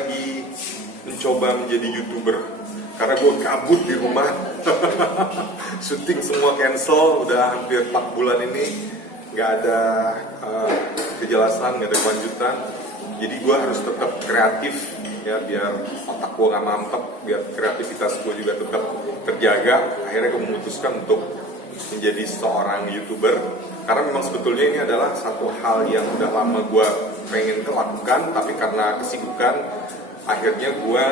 lagi mencoba menjadi YouTuber karena gue kabut di rumah. Syuting semua cancel, udah hampir 4 bulan ini nggak ada kejelasan, nggak ada kelanjutan. Jadi gue harus tetap kreatif ya, biar otak gue nggak mampet, biar kreativitas gue juga tetap terjaga. Akhirnya gue memutuskan untuk menjadi seorang YouTuber karena memang sebetulnya ini adalah satu hal yang udah lama gue pengen lakukan, tapi karena kesibukan akhirnya gue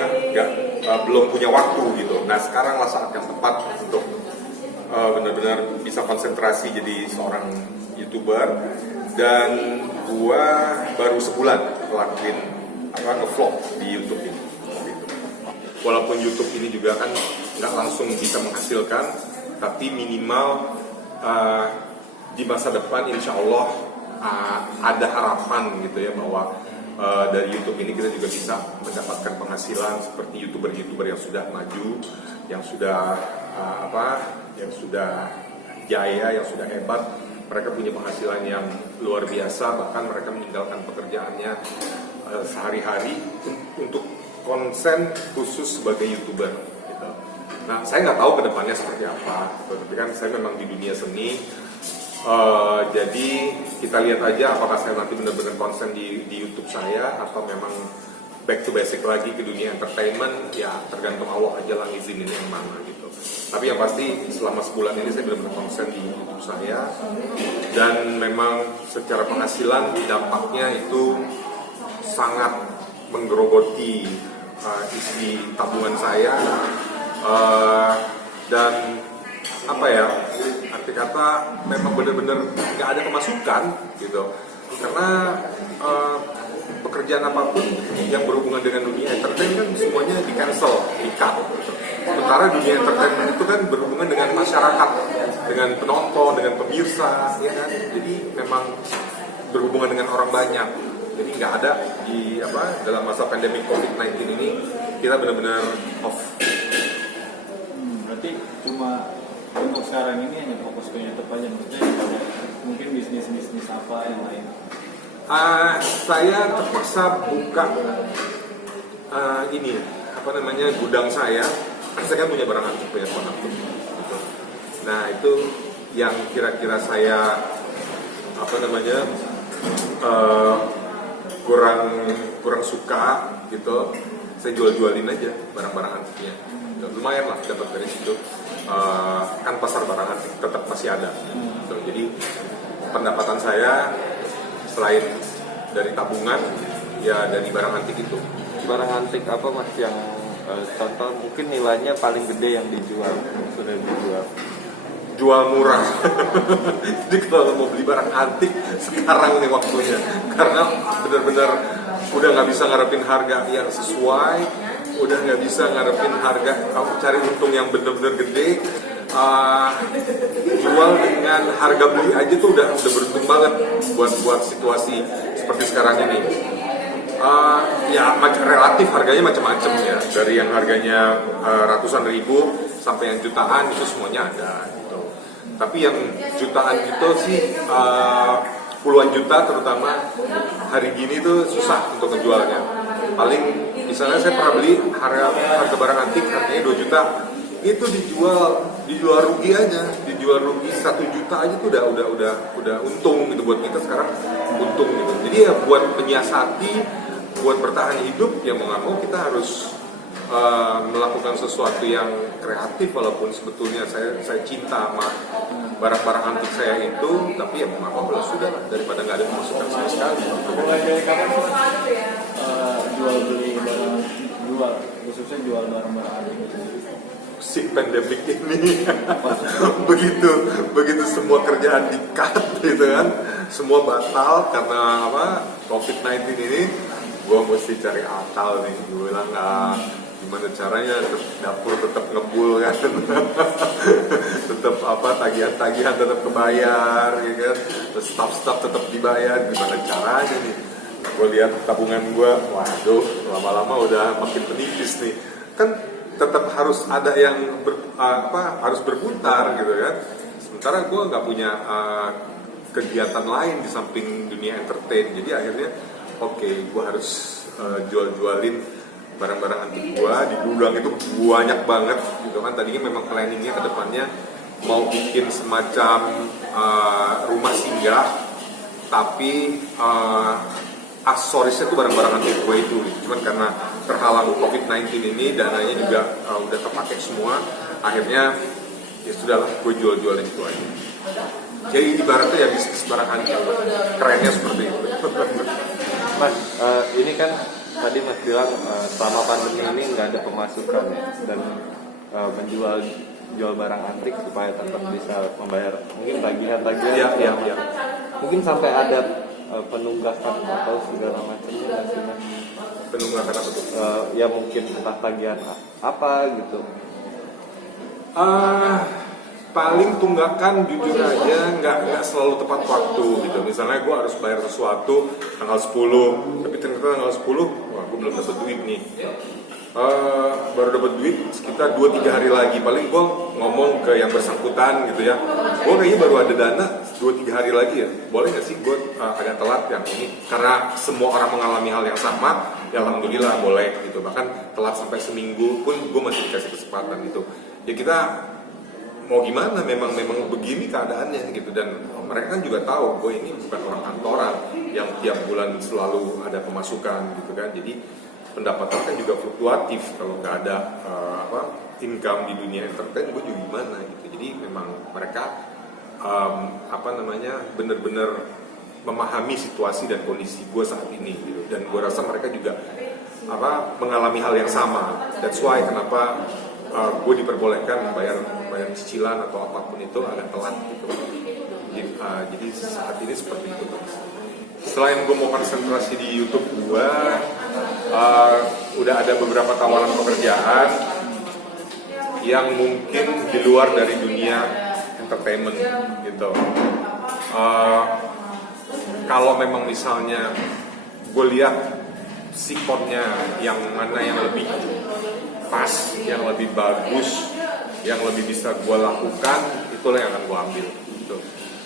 belum punya waktu gitu. Nah sekarang lah saat yang tepat untuk benar-benar bisa konsentrasi jadi seorang YouTuber. Dan gue baru sebulan ngelakuin nge-vlog di YouTube ini gitu. Walaupun YouTube ini juga kan nggak langsung bisa menghasilkan, tapi minimal di masa depan insya Allah ada harapan gitu ya, bahwa dari YouTube ini kita juga bisa mendapatkan penghasilan seperti YouTuber-YouTuber yang sudah maju, yang sudah yang sudah jaya, yang sudah hebat. Mereka punya penghasilan yang luar biasa, bahkan mereka meninggalkan pekerjaannya sehari-hari untuk konsen khusus sebagai YouTuber gitu. Nah, saya nggak tahu kedepannya seperti apa, tapi kan saya memang di dunia seni. Jadi kita lihat aja apakah saya nanti benar-benar konsen di YouTube saya atau memang back to basic lagi ke dunia entertainment. Ya tergantung Allah aja lah ngizinin yang mana gitu. Tapi yang pasti selama sebulan ini saya benar-benar konsen di YouTube saya, dan memang secara penghasilan dampaknya itu sangat menggerogoti isi tabungan saya, dan arti kata memang benar-benar nggak ada pemasukan gitu, karena pekerjaan apapun yang berhubungan dengan dunia entertainment kan semuanya di cancel, di cut gitu. Sementara dunia entertainment itu kan berhubungan dengan masyarakat, dengan penonton, dengan pemirsa, ya kan. Jadi memang berhubungan dengan orang banyak. Jadi nggak ada di dalam masa pandemi COVID-19 ini kita benar-benar off. Berarti cuma untuk sekarang ini hanya fokus ke YouTube aja, maksudnya mungkin bisnis apa yang lain? Saya terpaksa buka gudang saya. Saya kan punya barang antik, punya konaktif gitu. Nah itu yang kira-kira saya kurang suka gitu, saya jual-jualin aja barang-barang antiknya. Lumayan lah dapat dari situ. Kan pasar barang antik tetap masih ada gitu. Jadi pendapatan saya selain dari tabungan ya dari barang antik itu. Barang antik apa Mas yang contoh mungkin nilainya paling gede yang dijual, sudah dijual? Jual murah. Jadi kalau mau beli barang antik sekarang nih waktunya, karena benar-benar udah nggak bisa ngarepin harga yang sesuai, udah nggak bisa ngarepin harga, kamu cari untung yang benar-benar gede. Jual dengan harga beli aja tuh udah beruntung banget buat situasi seperti sekarang ini. Relatif harganya macam-macam ya, dari yang harganya ratusan ribu sampai yang jutaan itu semuanya ada gitu. Tapi yang jutaan itu sih puluhan juta terutama hari gini tuh susah untuk menjualnya. Paling misalnya saya pernah beli harga barang antik harganya 2 juta, itu dijual rugi aja, dijual rugi 1 juta aja tuh udah untung gitu buat kita sekarang, untung gitu. Jadi ya buat menyiasati, buat bertahan hidup ya mau nggak mau kita harus melakukan sesuatu yang kreatif, walaupun sebetulnya saya cinta sama barang-barang antik saya itu, tapi ya mau nggak mau kalau sudah lah, daripada nggak ada pemasukan sama sekali. Mulai dari kapan jual khususnya jual barang-barang antik? Si pandemik ini begitu semua kerjaan di-cut gitu kan, semua batal karena COVID-19 ini. Gue mesti cari akal nih, gue bilang gimana caranya dapur tetap ngebul kan. Tetap tagihan tetap kebayar gitu kan, terus staff tetap dibayar, gimana caranya nih. Gue lihat tabungan gue, waduh lama-lama udah makin menipis nih kan. Tetap harus ada yang harus berputar gitu kan. Sementara gue nggak punya kegiatan lain di samping dunia entertain. Jadi akhirnya gue harus jual-jualin barang-barang antik gua di gudang itu banyak banget gitu kan. Tadinya memang planningnya ke depannya mau bikin semacam rumah singgah, tapi aksesorisnya tuh barang-barang antik gue itu. Cuman karena terhalang COVID-19 ini, dananya juga udah terpakai semua, akhirnya ya sudahlah, gue jual-jualin itu aja. Jadi ibaratnya ya bisnis barang antik, kerennya seperti itu. Mas, ini kan tadi Mas bilang selama pandemi ini nggak ada pemasukan ya, dan jual barang antik supaya tetap bisa membayar mungkin tagihan-tagihan. Iya. Mungkin sampai ada penunggakan atau segala macamnya nggak sih, Mas? Penunggakan apa tuh? Ya mungkin entah tagihan apa gitu. Paling tunggakan jujur aja nggak selalu tepat waktu gitu. Misalnya gue harus bayar sesuatu tanggal 10, tapi ternyata tanggal 10 wah gue belum dapat duit nih. Baru dapat duit sekitar 2-3 hari lagi. Paling gue ngomong ke yang bersangkutan gitu ya, gue kayaknya baru ada dana 2-3 hari lagi ya, boleh nggak sih gue agak telat yang ini, karena semua orang mengalami hal yang sama. Ya alhamdulillah boleh gitu. Bahkan telat sampai seminggu pun gue masih dikasih kesempatan gitu. Ya kita mau gimana, memang begini keadaannya gitu. Dan mereka kan juga tahu gue ini bukan orang kantoran yang tiap bulan selalu ada pemasukan gitu kan. Jadi pendapatan kan juga fluktuatif, kalau nggak ada income di dunia entertain gue juga gimana gitu. Jadi memang mereka benar-benar memahami situasi dan kondisi gue saat ini gitu. Dan gue rasa mereka juga mengalami hal yang sama. That's why kenapa gue diperbolehkan bayar cicilan atau apapun itu agak telat gitu. Jadi saat ini seperti itu. Selain gue mau konsentrasi di YouTube gue, udah ada beberapa tawaran pekerjaan yang mungkin di luar dari dunia entertainment gitu. Kalau memang misalnya gue lihat sikonnya yang mana yang lebih pas, yang lebih bagus, yang lebih bisa gue lakukan, itulah yang akan gue ambil gitu.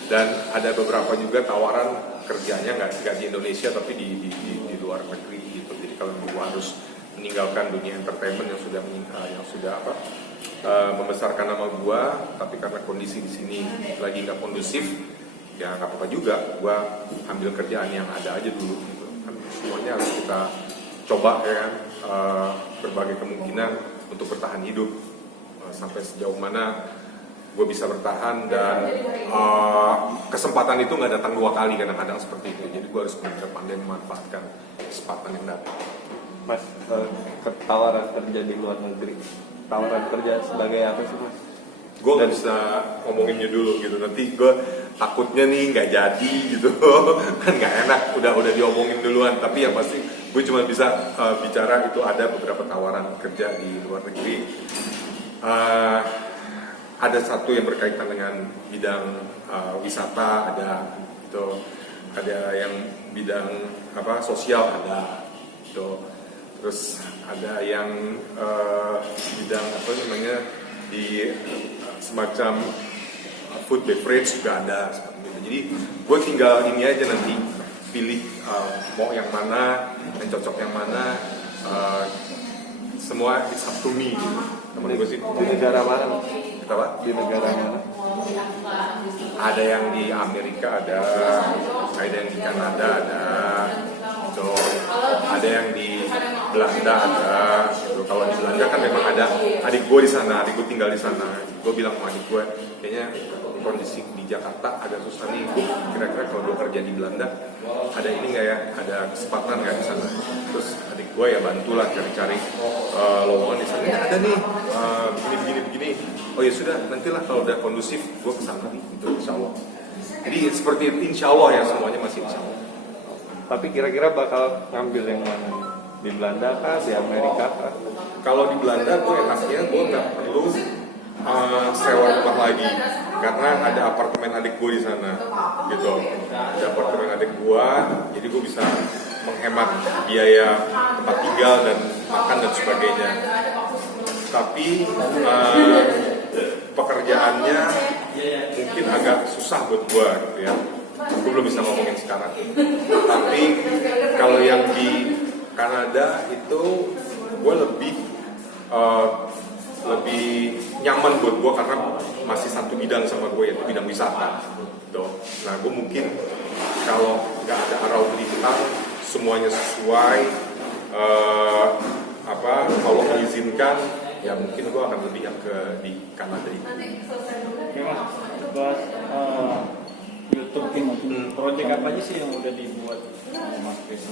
Dan ada beberapa juga tawaran kerjanya nggak di Indonesia tapi di luar negeri gitu. Jadi kalau gue harus meninggalkan dunia entertainment yang sudah membesarkan nama gue, tapi karena kondisi di sini lagi nggak kondusif, ya nggak apa-apa juga. Gue ambil kerjaan yang ada aja dulu gitu. Kan semuanya harus kita coba ya kan, berbagai kemungkinan untuk bertahan hidup, sampai sejauh mana gue bisa bertahan. Dan kesempatan itu nggak datang 2 kali, kadang-kadang seperti itu. Jadi gue harus pandai memanfaatkan kesempatan yang datang. Mas, tawaran kerja di luar negeri, tawaran kerja sebagai apa sih, Mas? Gue nggak bisa ngomonginnya dulu gitu, nanti gue takutnya nih nggak jadi gitu. Kan nggak enak, udah diomongin duluan. Tapi yang pasti gue cuma bisa bicara itu ada beberapa tawaran kerja di luar negeri. Ada satu yang berkaitan dengan bidang wisata, ada gitu. Ada yang bidang sosial, ada gitu. Terus ada yang bidang di semacam food beverage juga ada seperti itu. Jadi gue tinggal ini aja nanti pilih mau yang mana, yang cocok yang mana. Semua it's up to me gitu. Temen gue sih Di negara mana, Mas? Apa? Di negara mana? Ada yang di Amerika, ada yang di Kanada, gitu. Ada yang di Belanda, ada gitu. Kalau di Belanda kan memang ada adik gue di sana, adik gue tinggal di sana. Gue bilang sama adik gue, kayaknya kondisi di Jakarta agak susah nih. Kira-kira kalau gue kerja di Belanda, ada ini nggak ya? Ada kesempatan nggak di sana? Terus adik gue ya bantulah cari-cari lowongan di sana. Ada nih, begini. Oh ya sudah, nantilah kalau udah kondusif, gue kesana gitu, insya Allah. Jadi seperti itu, insya Allah ya, semuanya masih insya Allah. Tapi kira-kira bakal ngambil yang mana? Di Belanda kah? Di Amerika kah? Kalau di Belanda gue enaknya gue nggak perlu sewa rumah lagi, karena ada apartemen adik gue di sana, gitu. Ada apartemen adik gue, jadi gue bisa menghemat biaya tempat tinggal dan makan dan sebagainya. Tapi pekerjaannya mungkin agak susah buat gue, gitu ya. Gue belum bisa ngomongin sekarang. Tapi kalau yang di Kanada itu gue lebih nyaman buat gue karena masih satu bidang sama gue, yaitu bidang wisata. Tuh. Nah, gue mungkin kalau nggak ada arau bintang, semuanya sesuai, kalau mengizinkan, ya mungkin gue akan lebih yang di Kanada ini. Oke mas, buat YouTube ini, project apa aja sih yang udah dibuat Mas Chris?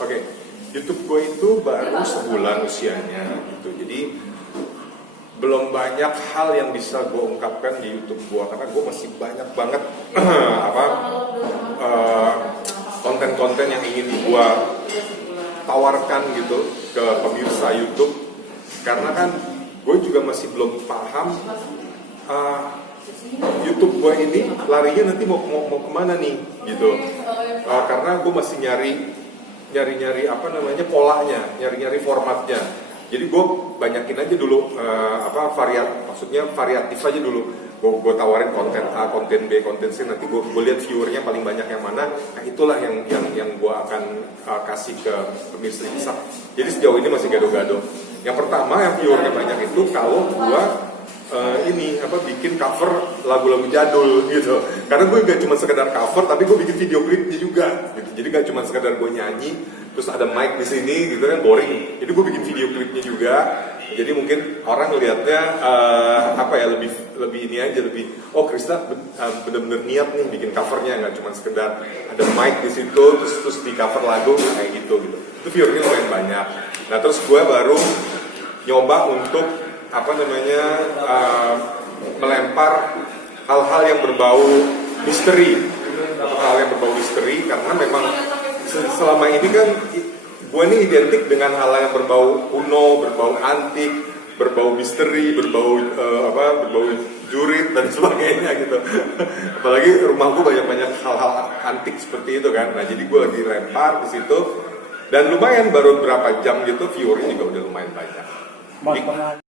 Oke, YouTube gue itu baru sebulan usianya gitu. Jadi belum banyak hal yang bisa gue ungkapkan di YouTube gue karena gue masih banyak banget konten-konten yang ingin gue tawarkan gitu ke pemirsa YouTube, karena kan gue juga masih belum paham YouTube gue ini larinya nanti mau kemana nih gitu, karena gue masih nyari polanya, nyari formatnya. Jadi gue banyakin aja dulu variatif aja dulu. Gue tawarin konten A, konten B, konten C. Nanti gue lihat viewernya paling banyak yang mana. Nah itulah yang gue akan kasih ke pemirsa Isak. Jadi sejauh ini masih gado-gado. Yang pertama yang viewernya banyak itu kalau gue bikin cover lagu-lagu jadul gitu. Karena gue gak cuma sekedar cover, tapi gue bikin video klipnya juga gitu. Jadi gak cuma sekedar gue nyanyi terus ada mic di sini gitu kan, boring. Jadi gue bikin video klipnya juga. Jadi mungkin orang ngelihatnya lebih ini aja, lebih Krista bener-bener niat nih bikin covernya, nggak cuma sekedar ada mic di situ terus di cover lagu kayak gitu. Itu viewernya lumayan banyak. Nah terus gue baru nyoba untuk melempar hal-hal yang berbau misteri, karena memang selama ini kan gue ini identik dengan hal yang berbau kuno, berbau antik, berbau misteri, berbau jurit dan sebagainya gitu. Apalagi rumah gue banyak hal-hal antik seperti itu kan. Nah jadi gue lagi lempar di situ dan lumayan, baru berapa jam gitu viewernya juga udah lumayan banyak. Mas,